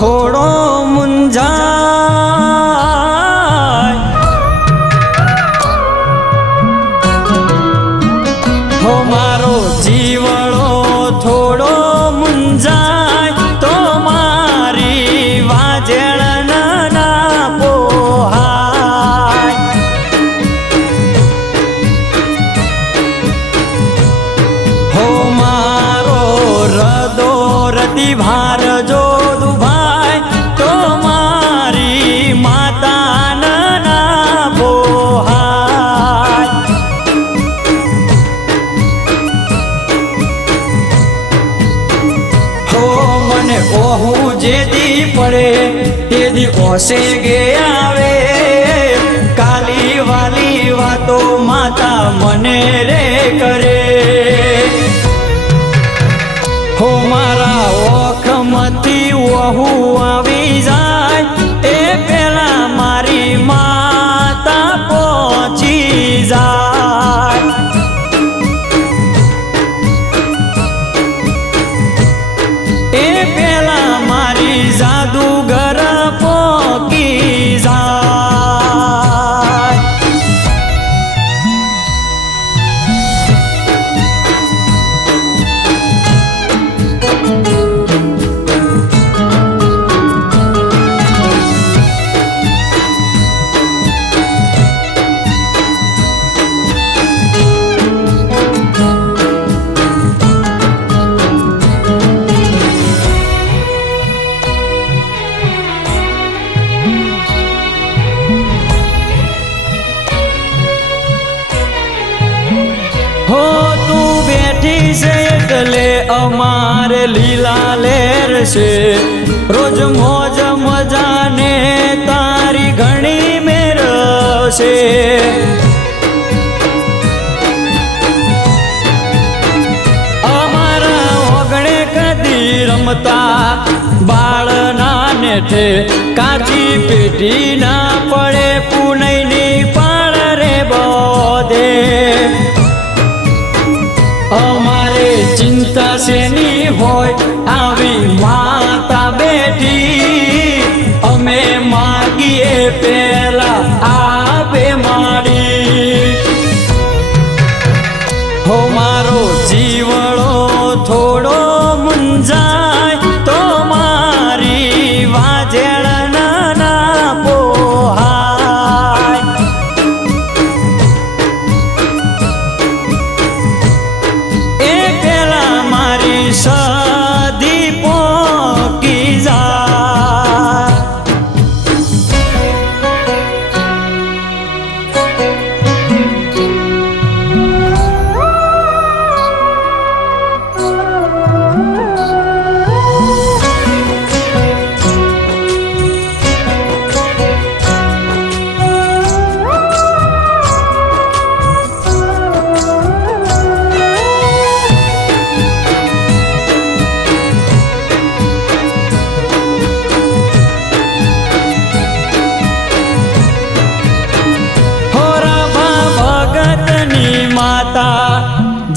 થોડો મુંજાય, હો મારો જીવડો થોડો મુંજાય તો મારી વાજેણ ના પોહાય, હો મારો રદો રતી ભાર જો દુભાય તો મારી માતા ના પોહાય, હો મને ઓહું જેદી પડે તેદી ઓસે ગે આવે, કાલી વાલી વાતો માતા મને રે કરે, હો મારા ઓખમાંથી ઓહું આવી જાય એ પેલા મારી માતા પહોંચી જાય, એ પેલા મારી જાદુગર પોકી જાય, હો તું બેઠી છે એટલે અમારે લીલા લેર છે, રોજ મોજ મજાને તારી ઘણી મેર છે, અમારા ઓગણે કદી રમતા બાળના નેઠે કાચી પેટી ના પડે પુનઈની પાળ રે બોધે, અમારે ચિંતા શેની હોય આવી માતા બેઠી, અમે માગીએ પેલા આવે માડી, હો મારો જીવડો થોડો મુંજાય તો મારી વાજેણ ના પોહાય, એ પેલા મારી સદી પોકી જાય,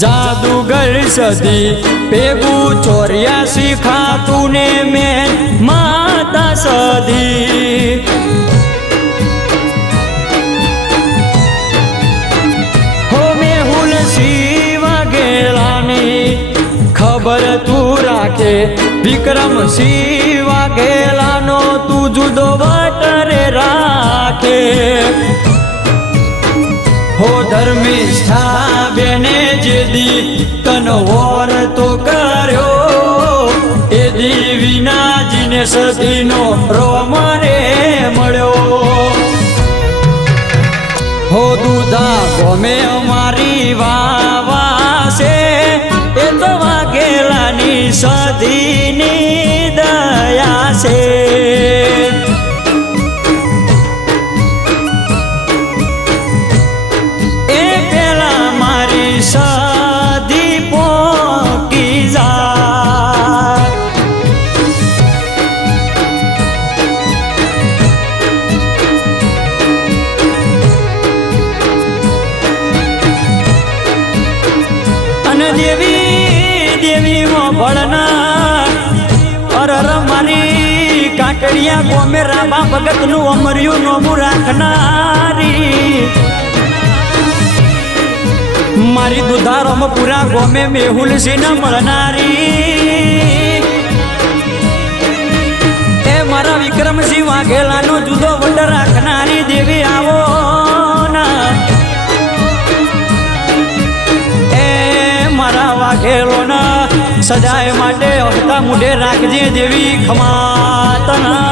જાદુગર સદી ભેગું 84 ખાતું ને મેં માતા સદી, હો મેહુલ શિવા ગેલાની ખબર તું રાખે, વિક્રમ શિવા ગેલાનો તું જુદો વટરે રાખે, હો ધર્મિષ્ઠા બેને જેદી તન વોર તો કર્યો એદી વિનાજીને સદીનો રોમ રે મળ્યો, હો દૂધા ગમે અમારી વાવા છે એ તો વાઘેલાની સદીની દયા છે, સદી પોકી જાય, અને દેવી દેવીમાં ભળના અરર મારી કાટડિયા ગોમે રામા ભગતનું અમર્યું નોમું રાખનારી મારી દુધારોમાં પૂરા ગોમે મેહુલ સિંહ મળનારી એ મારા વિક્રમસિંહ વાઘેલાનો જુદો વંડ રાખનારી દેવી આવો ના એ મારા વાઘેલોના સદાય માટે હસતા મુઢે રાખજે દેવી ખમાતના